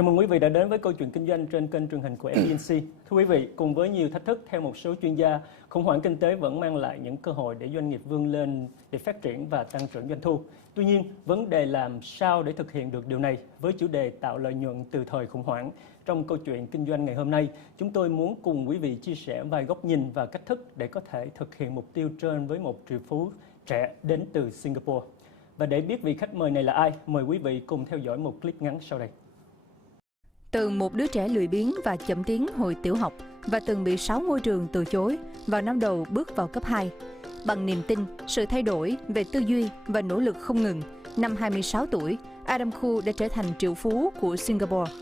Chào mừng quý vị đã đến với câu chuyện kinh doanh trên kênh truyền hình của FBNC. Thưa quý vị, cùng với nhiều thách thức theo một số chuyên gia, khủng hoảng kinh tế vẫn mang lại những cơ hội để doanh nghiệp vươn lên để phát triển và tăng trưởng doanh thu. Tuy nhiên, vấn đề làm sao để thực hiện được điều này với chủ đề tạo lợi nhuận từ thời khủng hoảng. Trong câu chuyện kinh doanh ngày hôm nay, chúng tôi muốn cùng quý vị chia sẻ vài góc nhìn và cách thức để có thể thực hiện mục tiêu trên với một triệu phú trẻ đến từ Singapore. Và để biết vị khách mời này là ai, mời quý vị cùng theo dõi một clip ngắn sau đây. Từ một đứa trẻ lười biếng và chậm tiếng hồi tiểu học và từng bị 6 ngôi trường từ chối, vào năm đầu bước vào cấp 2. Bằng niềm tin, sự thay đổi về tư duy và nỗ lực không ngừng, năm 26 tuổi, Adam Khoo đã trở thành triệu phú của Singapore.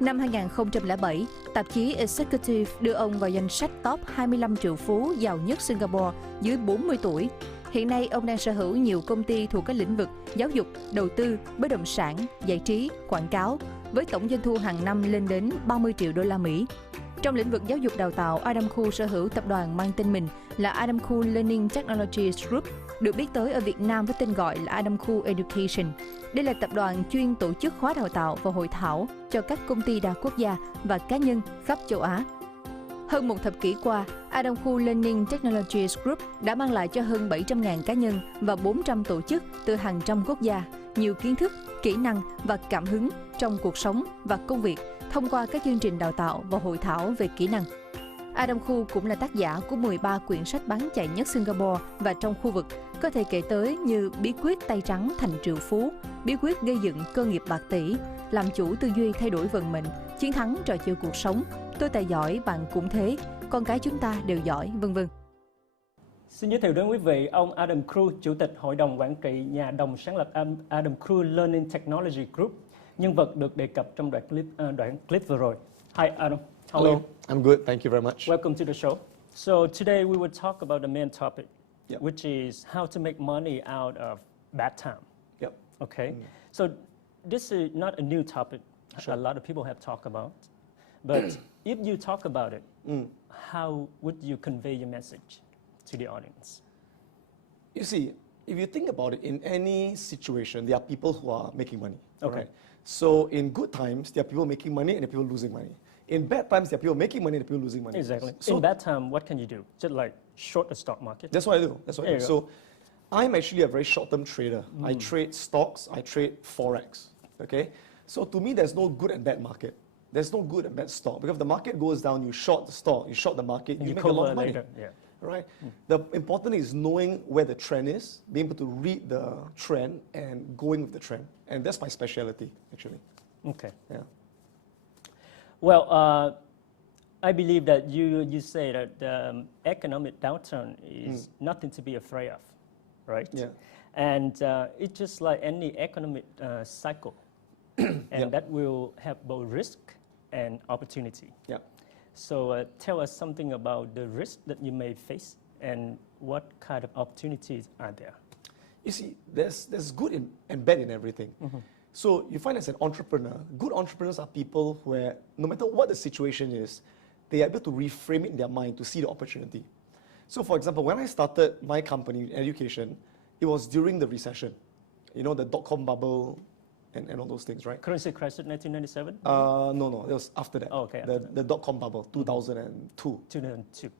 Năm 2007, tạp chí Executive đưa ông vào danh sách top 25 triệu phú giàu nhất Singapore dưới 40 tuổi. Hiện nay, ông đang sở hữu nhiều công ty thuộc các lĩnh vực giáo dục, đầu tư, bất động sản, giải trí, quảng cáo, với tổng doanh thu hàng năm lên đến 30 triệu đô la Mỹ. Trong lĩnh vực giáo dục đào tạo, Adam Khoo sở hữu tập đoàn mang tên mình là Adam Khoo Learning Technologies Group, được biết tới ở Việt Nam với tên gọi là Adam Khoo Education. Đây là tập đoàn chuyên tổ chức khóa đào tạo và hội thảo cho các công ty đa quốc gia và cá nhân khắp châu Á. Hơn một thập kỷ qua, Adam Khoo Learning Technologies Group đã mang lại cho hơn 700.000 cá nhân và 400 tổ chức từ hàng trăm quốc gia nhiều kiến thức, kỹ năng và cảm hứng trong cuộc sống và công việc thông qua các chương trình đào tạo và hội thảo về kỹ năng. Adam Khoo cũng là tác giả của 13 quyển sách bán chạy nhất Singapore và trong khu vực, có thể kể tới như Bí quyết tay trắng thành triệu phú, Bí quyết gây dựng cơ nghiệp bạc tỷ, Làm chủ tư duy thay đổi vận mệnh, Chiến thắng trò chơi cuộc sống, Tôi tài giỏi, bạn cũng thế, Con cái chúng ta đều giỏi, vân vân. Xin giới thiệu đến quý vị ông Adam Khoo, Chủ tịch Hội đồng Quản trị, nhà đồng sáng lập Adam Khoo Learning Technology Group, nhân vật được đề cập trong đoạn clip vừa rồi. Hi Adam, how are you? I'm good, thank you very much. Welcome to the show. So today we will talk about the main topic, Yep. which is how to make money out of bad time. Yep. Okay, so this is not a new topic. Sure. A lot of people have talked about, but if you talk about it, how would you convey your message to the audience? You see, if you think about it, in any situation, there are people who are making money. Okay. Right? So in good times, there are people making money and there are people losing money. In bad times, there are people making money and people losing money. Exactly. So in bad time, what can you do? Just like short the stock market? that's what I do. That's what I There do. you So I'm actually a very short-term trader. I trade stocks, I trade forex. Okay. So to me, there's no good and bad market. There's no good and bad stock because if the market goes down, you short the stock, you short the market, you make a lot of money. later. Yeah. Right? The important thing is knowing where the trend is, being able to read the trend and going with the trend. And that's my specialty, actually. Okay. Yeah. Well, I believe that you say that the economic downturn is nothing to be afraid of, right? Yeah. And it's just like any economic cycle, and Yep. that will have both risk and opportunity. Yeah. So tell us something about the risk that you may face and what kind of opportunities are there. You see, there's good and bad in everything. So you find as an entrepreneur, good entrepreneurs are people where no matter what the situation is, they are able to reframe it in their mind to see the opportunity. So for example, when I started my company, education, it was during the recession. You know, the dot-com bubble and all those things, right? Currency crisis 1997? No, it was after that. Oh, okay, after that. The dot-com bubble, 2002. 2002.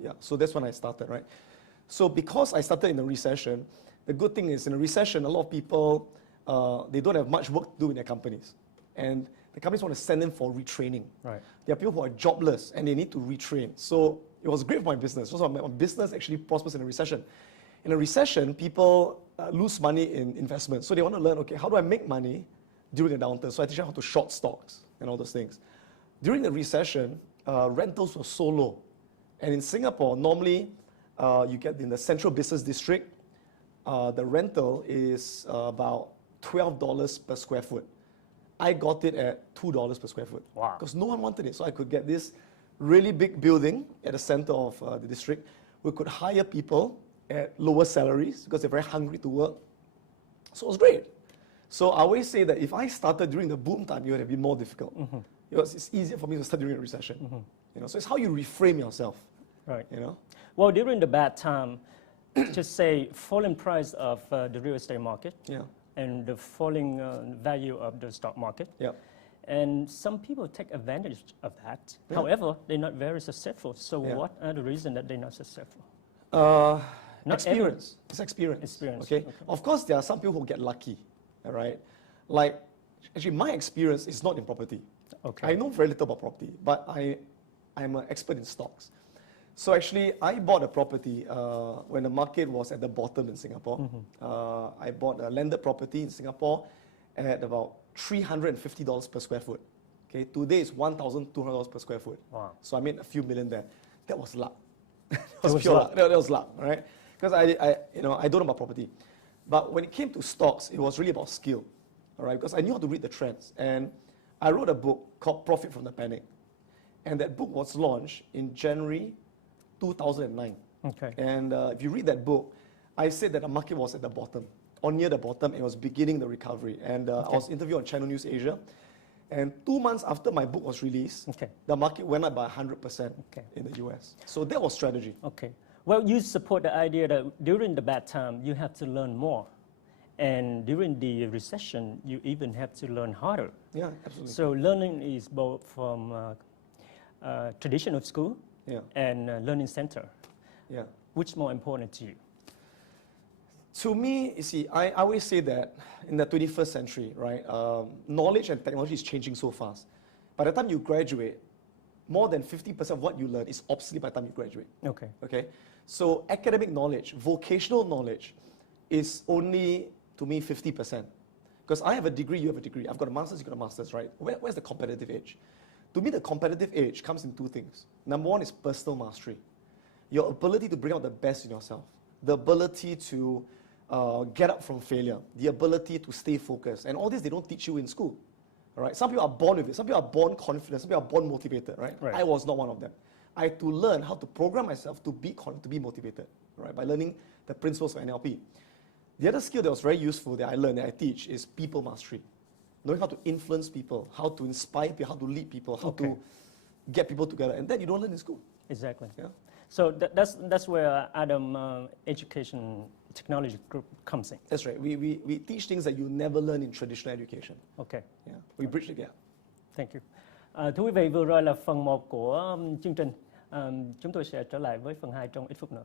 Yeah, so that's when I started, right? So because I started in a recession, the good thing is in a recession, a lot of people, they don't have much work to do in their companies. And the companies want to send them for retraining. Right. There are people who are jobless and they need to retrain. So it was great for my business. So my business actually prospers in a recession. In a recession, people lose money in investments. So they want to learn, okay, how do I make money during a downturn? So I teach them how to short stocks and all those things. During the recession, rentals were so low. And in Singapore, normally you get in the central business district, the rental is about $12 per square foot. I got it at $2 per square foot. Wow. Because no one wanted it. So I could get this really big building at the center of the district. We could hire people at lower salaries because they're very hungry to work. So it was great. So I always say that if I started during the boom time, it would have been more difficult. Because it's easier for me to start during a recession. You know, so it's how you reframe yourself. Right. You know? Well, during the bad time, just say falling price of the real estate market Yeah. and the falling value of the stock market. Yeah. And some people take advantage of that. Yeah. However, they're not very successful. So Yeah. what are the reasons that they're not successful? Not Experience. It's experience. Experience, Okay? okay. Of course, there are some people who get lucky. All right. Like, actually, my experience is not in property. Okay. I know very little about property, but I'm an expert in stocks. So actually, I bought a property when the market was at the bottom in Singapore. I bought a landed property in Singapore at about $350 per square foot. Okay, today it's $1,200 per square foot. Wow. So I made a few million there. That was luck. That was was pure luck. luck. That was luck, all right? Because I don't know about property. But when it came to stocks, it was really about skill, all right? Because I knew how to read the trends. And I wrote a book called Profit from the Panic. And that book was launched in January 2009. Okay. And if you read that book, I said that the market was at the bottom, or near the bottom, and was beginning the recovery. And I was interviewed on Channel News Asia. And 2 months after my book was released, the market went up by 100% in the US. So that was strategy. Okay. Well, you support the idea that during the bad time, you have to learn more. And during the recession, you even have to learn harder. Yeah, absolutely. So learning is both from traditional school and learning center. Yeah. Which more important to you? To me, you see, I always say that in the 21st century, right, knowledge and technology is changing so fast. By the time you graduate, more than 50% of what you learn is obsolete by the time you graduate. Okay. Okay? So academic knowledge, vocational knowledge is only, to me, 50%. Because I have a degree, you have a degree. I've got a master's, you got a master's, right? Where's the competitive edge? To me, the competitive edge comes in two things. Number one is personal mastery. Your ability to bring out the best in yourself. The ability to get up from failure. The ability to stay focused. And all this, they don't teach you in school. All right? Some people are born with it. Some people are born confident. Some people are born motivated, right? I was not one of them. I had to learn how to program myself to be motivated, right? By learning the principles of NLP. The other skill that was very useful that I learned, that I teach, is people mastery. Knowing how to influence people, how to inspire people, how to lead people, how to get people together. And that you don't learn in school. Exactly. Yeah. So that's where Adam Education Technology Group comes in. That's right. We teach things that you never learn in traditional education. Okay. Yeah. We bridge the gap. Thank you. Thưa quý vị, vừa rồi là phần 1 của chương trình. Chúng tôi sẽ trở lại với phần 2 trong ít phút nữa.